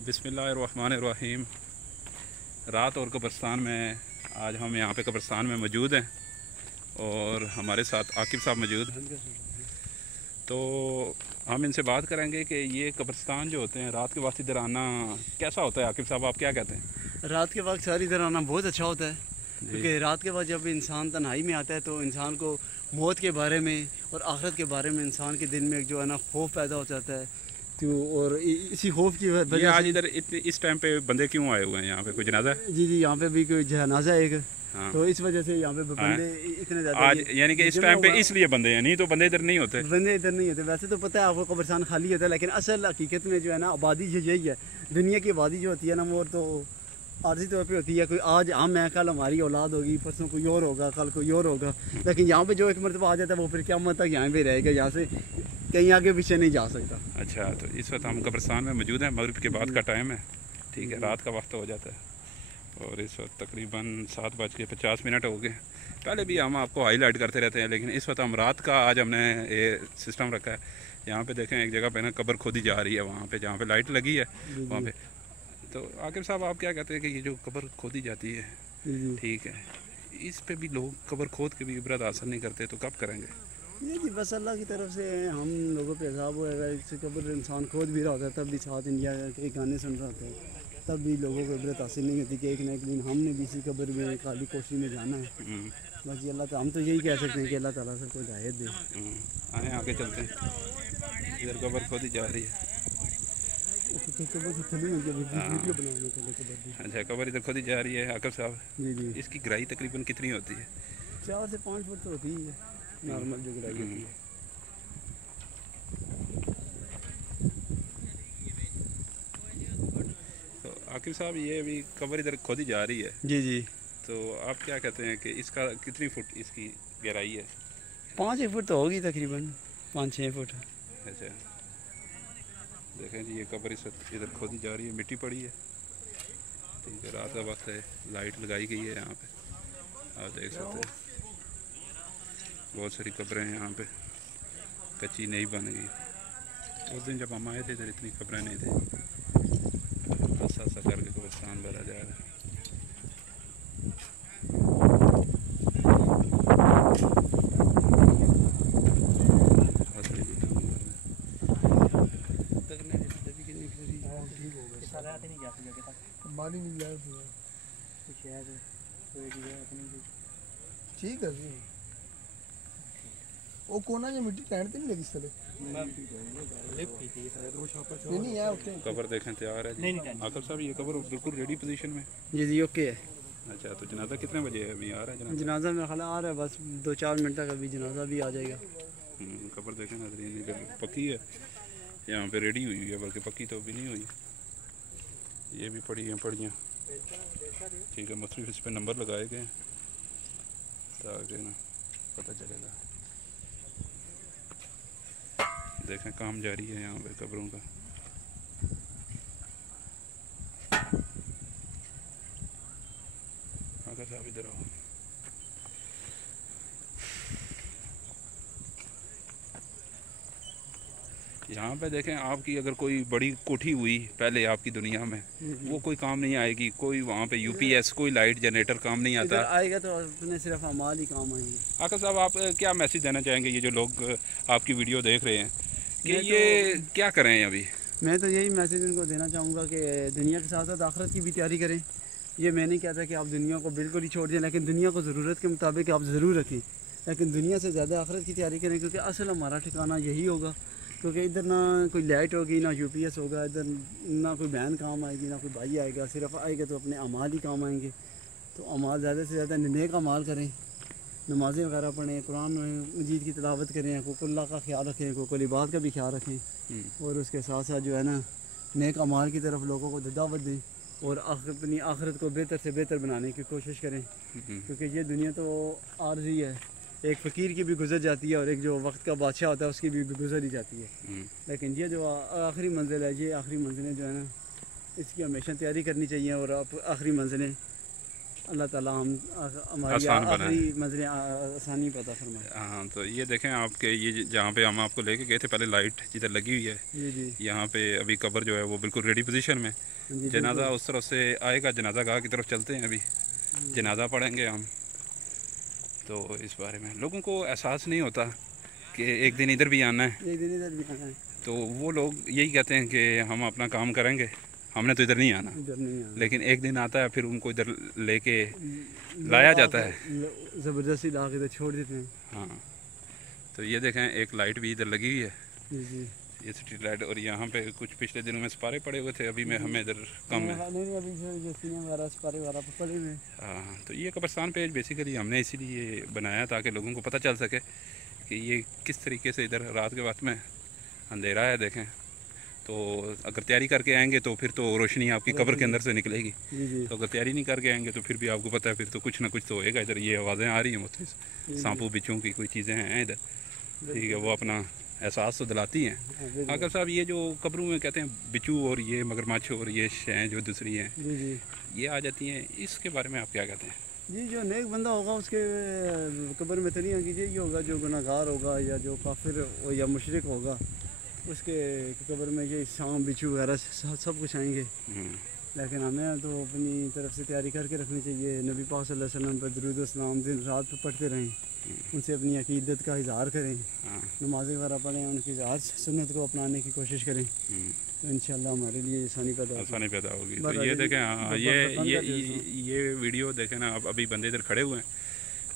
बिस्मिल्लाहिर्रहमानिर्रहीम। रात और कब्रिस्तान में आज हम यहाँ पे कब्रिस्तान में मौजूद हैं और हमारे साथ आकिब साहब मौजूद हैं। तो हम इनसे बात करेंगे कि ये कब्रिस्तान जो होते हैं रात के वक्त इधर आना कैसा होता है। आकिब साहब आप क्या कहते हैं? रात के वक्त सारी इधर आना बहुत अच्छा होता है, क्योंकि रात के वक्त जब इंसान तन्हाई में आता है तो इंसान को मौत के बारे में और आखिरत के बारे में इंसान के दिल में जो है ना खौफ पैदा हो जाता है। तो और इसी खौफ की वजह आज इधर इस टाइम पे बंदे क्यों आए हुए हैं? यहाँ पे कोई जनाजा है? जी यहाँ पे भी कोई जनाजा है एक। हाँ। तो इस वजह से यहाँ पे बंदे इतने ज़्यादा आज यानी कि इस टाइम पे इसलिए बंदे हैं, नहीं तो बंदे इधर नहीं होते। बंदे इधर नहीं होते। वैसे तो पता है आपको कब्रिस्तान खाली होता है, लेकिन असल हकीकत में जो है ना आबादी जो यही है। दुनिया की आबादी जो होती है ना वो तो आर्जी तौर पे होती है। कोई आज हम हैं, कल हमारी औलाद होगी, परसों कोई और होगा, कल कोई और होगा। लेकिन यहाँ पे जो एक मरतबा आ जाता है वो फिर क़यामत तक यहाँ पे रहेगा, यहाँ से कहीं आगे पीछे नहीं जा सकता। अच्छा, तो इस वक्त हम कब्रिस्तान में मौजूद हैं। मगरिब के बाद का टाइम है, ठीक है, रात का वक्त हो जाता है और इस वक्त तकरीबन 7:50 हो गए। पहले भी हम आपको हाईलाइट करते रहते हैं, लेकिन इस वक्त हम रात का आज हमने ये सिस्टम रखा है। यहाँ पे देखें एक जगह पे ना कब्र खोदी जा रही है, वहाँ पे जहाँ पे लाइट लगी है वहाँ पे। तो आकिब साहब आप क्या कहते हैं कि ये जो कब्र खोदी जाती है, ठीक है, इस पे भी लोग कब्र खोद के भी इबरत हासिल नहीं करते, तो कब करेंगे? ये जी बस अल्लाह की तरफ से हम लोगों पे अज़ाब होएगा। इससे कब्र इंसान खोद भी रहा होता है, तब भी साथ इंडिया के गाने सुन रहा होता है, तब भी लोगों को इबरत हासिल नहीं होती कि एक ना एक दिन हमने भी इसी कब्र में खाली कोशी में जाना है। बाकी अल्लाह हम तो यही कह सकते हैं कि अल्लाह ताला सबको हिदायत दे। आए आगे चलते हैं। इधर कब्र खोदी जा रही है। अच्छा, कब्र इधर खोदी जा रही है आकिब साहब। जी इसकी गहराई तकरीबन कितनी होती है? 4 से 5 फुट तो होती ही है, नॉर्मल जो गहराई होती है। तो आकिब साहब ये अभी कब्र इधर खोदी जा रही है, जी तो आप क्या कहते हैं कि इसका कितनी फुट इसकी गहराई है? 5 फुट तो होगी तकरीबन, 5-6 फुट। अच्छा, देखें जी ये कब्र इस वक्त इधर खोदी जा रही है, मिट्टी पड़ी है, ठीक है, रात का वक्त है, लाइट लगाई गई है यहाँ पे, आप देख सकते हैं बहुत सारी कब्रें हैं यहाँ पे, कच्ची नई बन गई। उस दिन जब हम आए थे इधर इतनी कब्रें नहीं थी, ऐसा ऐसा करके कब्रिस्तान भरा जा रहा है। ठीक है जी, वो कोना जो मिट्टी टैंड नहीं लगी सले नहीं है। ओके, कब्र देखें तैयार है जी। आकिब साहब ये कब्र बिल्कुल रेडी पोजीशन में? जी ओके है। अच्छा, तो जनाजा कितने बजे है? अभी आ रहा है जनाजा में ख्याल आ रहा है, बस 2-4 मिनट तक अभी जनाजा भी आ जाएगा। कब्र देखें नाज़रीन, इधर पक्की है, यहाँ पे रेडी हुई है, बल्कि पक्की तो अभी नहीं हुई। ये भी पड़ी हैं पड़ियाँ, ठीक है, मुख्तलिफ इस पर नंबर लगाए गए हैं ताकि ना पता चलेगा। देखें काम जारी है यहाँ पे कब्रों का। आकर साहब इधर आओ। यहाँ पे देखें आपकी अगर कोई बड़ी कोठी हुई पहले आपकी दुनिया में, वो कोई काम नहीं आएगी, कोई वहाँ पे यूपीएस कोई लाइट जनरेटर काम नहीं आता आएगा, तो अपने सिर्फ अमाल ही काम आएंगे। आका साहब आप क्या मैसेज देना चाहेंगे ये जो लोग आपकी वीडियो देख रहे हैं कि ये क्या करें? अभी मैं तो यही मैसेज इनको देना चाहूँगा कि दुनिया के साथ साथ आखिरत की भी तैयारी करें। ये मैं नहीं कहता कि आप दुनिया को बिल्कुल ही छोड़ दें, लेकिन दुनिया को ज़रूरत के मुताबिक आप ज़रूर रखें, लेकिन दुनिया से ज़्यादा आखिरत की तैयारी करें, क्योंकि असल हमारा ठिकाना यही होगा। क्योंकि इधर ना कोई लाइट होगी, ना यूपीएस होगा, इधर ना कोई बहन काम आएगी, ना कोई भाई आएगा, सिर्फ आएगा तो अपने अमाल ही काम आएंगे। तो अमाल ज़्यादा से ज़्यादा नेक अमाल करें, नमाज़ें वगैरह पढ़ें, कुरान मजीद की तिलावत करें, हुकूकुल्लाह का ख्याल रखें, हुकूकुल इबाद का भी ख्याल रखें, और उसके साथ साथ जो है ना नेक अमाल की तरफ लोगों को दावत दें और अपनी आखिरत को बेहतर से बेहतर बनाने की कोशिश करें। क्योंकि ये दुनिया तो आर्जी है, एक फ़कीर की भी गुजर जाती है और एक जो वक्त का बादशाह होता है उसकी भी गुजर ही जाती है। लेकिन ये जो आखिरी मंजिल है, ये आखिरी मंजिलें जो है ना इसकी हमेशा तैयारी करनी चाहिए और आखिरी मंजिलें अल्लाह ताला हम हमारी आसान बनाए। आखिरी मंजिल आसानी पैदा फरमाए। हाँ, तो ये देखें आपके ये जहाँ पे हम आपको लेके गए थे पहले, लाइट जिधर लगी हुई है, जी जी यहाँ पे अभी कब्र जो है वो बिल्कुल रेडी पोजीशन में। जी जनाजा उस तरफ से आएगा, जनाजा गाह की तरफ चलते हैं, अभी जनाजा पढ़ेंगे हम। तो इस बारे में लोगों को एहसास नहीं होता कि एक दिन इधर भी आना है, एक दिन इधर भी आना है, तो वो लोग यही कहते हैं कि हम अपना काम करेंगे, हमने तो इधर नहीं आना। इधर नहीं आना। लेकिन एक दिन आता है, फिर उनको इधर लेके लाया जाता है। ज़बरदस्ती ला के इधर छोड़ देते हैं। हाँ, तो ये देखें एक लाइट भी इधर लगी हुई है, जी जी ये स्ट्रीट लाइट। और यहाँ पे कुछ पिछले दिनों में सिपारे पड़े हुए थे, अभी में हमें इधर कम है। नहीं अभी जो सीने वगैरह सिपारे वगैरह पर पड़े हुए हैं। हाँ, तो ये कब्रिस्तान पेज बेसिकली हमने इसीलिए बनाया ताकि लोगों को पता चल सके कि ये किस तरीके से इधर रात के वक्त में अंधेरा है। देखें तो अगर तैयारी करके आएंगे तो फिर तो रोशनी आपकी कब्र के अंदर से निकलेगी। जी जी तो अगर तैयारी नहीं करके आएंगे तो फिर भी आपको पता है फिर तो कुछ ना कुछ तो होएगा। इधर ये आवाज़ें आ रही हैं मुख्तलिफ सांपों बिच्छों की, कोई चीज़ें हैं इधर, ठीक है, वो अपना एहसास तो दिलाती हैं। आकर साहब ये जो कब्रों में कहते हैं बिच्छू और ये मगरमच्छ और ये शें जो दूसरी हैं, जी जी ये आ जाती हैं, इसके बारे में आप क्या कहते हैं? जी जो नेक बंदा होगा उसके कब्र में तो नहीं कीजिए, ये होगा जो गुनाहगार होगा या जो काफिर या मुशरिक होगा, उसके कब्र में ये सांप बिच्छू वगैरह सब कुछ आएंगे। लेकिन हमें तो अपनी तरफ से तैयारी करके रखनी चाहिए। नबी पाक सल्लल्लाहु अलैहि वसल्लम पर दुरूद व सलाम दिन रात पर पढ़ते रहें, उनसे अपनी अकीदत का इज़हार करें, नमाज़ें वगैरह पढ़ें, उनकी इज़हार सुन्नत को अपनाने की कोशिश करें, तो इंशाल्लाह हमारे लिए आसानी पैदा होगी। तो ये देखें, हाँ, ये वीडियो देखें ना, अब अभी बंदे इधर खड़े हुए हैं।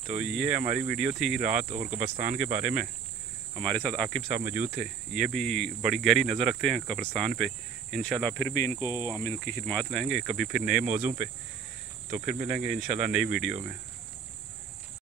तो ये हमारी वीडियो थी रात और कब्रिस्तान के बारे में। हमारे साथ आकिब साहब मौजूद थे, ये भी बड़ी गहरी नज़र रखते हैं कब्रिस्तान पे। इंशाल्लाह फिर भी हम इनकी खिदमत लेंगे कभी फिर नए मौजू पे, तो फिर मिलेंगे इंशाल्लाह नई वीडियो में।